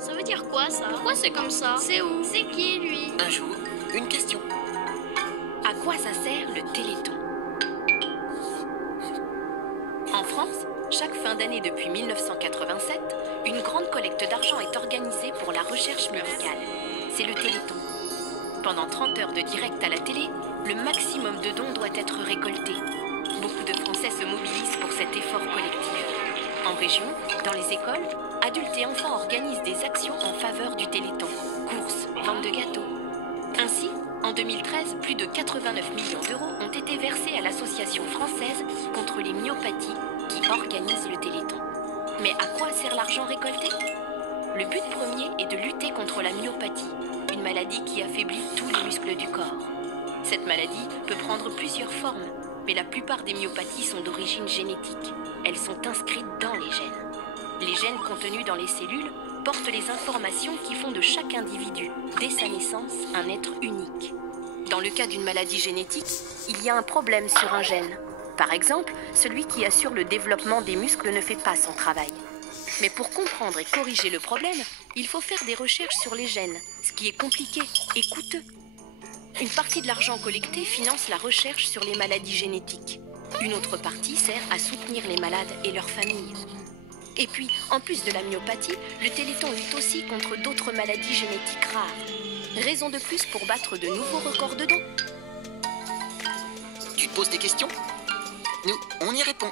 Ça veut dire quoi ça? Pourquoi c'est comme ça? C'est où? C'est qui lui? Un jour, une question. À quoi ça sert le Téléthon? En France, chaque fin d'année depuis 1987, une grande collecte d'argent est organisée pour la recherche médicale. C'est le Téléthon. Pendant 30 heures de direct à la télé, le maximum de dons doit être récolté. Beaucoup de Français se mobilisent pour cet effort collectif. En région, dans les écoles, adultes et enfants organisent des actions en faveur du Téléthon. Courses, vente de gâteaux. Ainsi, en 2013, plus de 89 millions d'euros ont été versés à l'association française contre les myopathies qui organise le Téléthon. Mais à quoi sert l'argent récolté? Le but premier est de lutter contre la myopathie, une maladie qui affaiblit tous les muscles du corps. Cette maladie peut prendre plusieurs formes, mais la plupart des myopathies sont d'origine génétique. Elles sont inscrites dans les gènes. Les gènes contenus dans les cellules portent les informations qui font de chaque individu, dès sa naissance, un être unique. Dans le cas d'une maladie génétique, il y a un problème sur un gène. Par exemple, celui qui assure le développement des muscles ne fait pas son travail. Mais pour comprendre et corriger le problème, il faut faire des recherches sur les gènes, ce qui est compliqué et coûteux. Une partie de l'argent collecté finance la recherche sur les maladies génétiques. Une autre partie sert à soutenir les malades et leurs familles. Et puis, en plus de la myopathie, le Téléthon lutte aussi contre d'autres maladies génétiques rares. Raison de plus pour battre de nouveaux records de dons. Tu te poses des questions? Nous, on y répond.